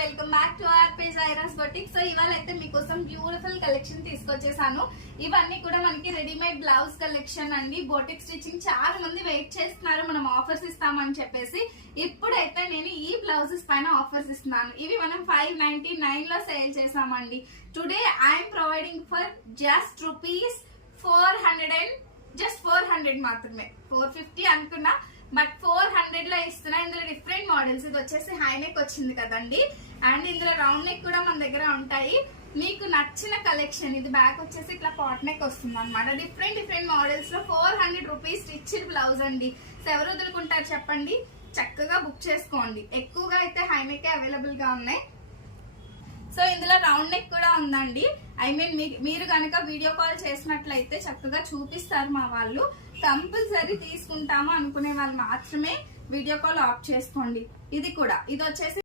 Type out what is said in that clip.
Welcome back to our page Airas boutique. So ఇవాళ అయితే మీకోసం బ్యూటిఫుల్ కలెక్షన్ తీసుకొచ్చేసాను. ఇవన్నీ కూడా మనకి రెడీమేడ్ బ్లౌజ్ కలెక్షన్ అండి. బొటిక్ స్టిచింగ్ చాలా మంది వెయిట్ చేస్తున్నారు, మనం ఆఫర్స్ ఇస్తామని చెప్పేసి. ఇప్పుడైతే నేను ఈ బ్లౌజెస్ పైన ఆఫర్స్ ఇస్తున్నాను. ఇవి మనం 599 లో సేల్ చేసామండి. Today I'm providing for just rupees 400 మాత్రమే. 450 అనుకున్నా, బట్ 400 లో ఇస్తున్నా. ఇందులో డిఫరెంట్ మోడల్స్. ఇది వచ్చేసి హై నెక్ వచ్చింది కదండి, అండ్ ఇందులో రౌండ్ నెక్ కూడా మన దగ్గర ఉంటాయి. మీకు నచ్చిన కలెక్షన్. ఇది బ్యాక్ వచ్చేసి ఇట్లా పాట్ నెక్ వస్తుంది అనమాట. డిఫరెంట్ మోడల్స్ లో 400 రూపీస్ స్టిచ్డ్ బ్లౌజ్ అండి. సో ఎవరు వదులుకుంటారు చెప్పండి? చక్కగా బుక్ చేసుకోండి. ఎక్కువగా అయితే హై నెక్ అవైలబుల్ గా ఉన్నాయి. సో ఇందులో రౌండ్ నెక్ కూడా ఉందండి. ఐ మీన్ మీరు కనుక వీడియో కాల్ చేసినట్లయితే చక్కగా చూపిస్తారు మా వాళ్ళు. కంపల్సరీ తీసుకుంటాము అనుకునే వాళ్ళు మాత్రమే వీడియో కాల్ ఆఫ్ చేసుకోండి. ఇది వచ్చేసి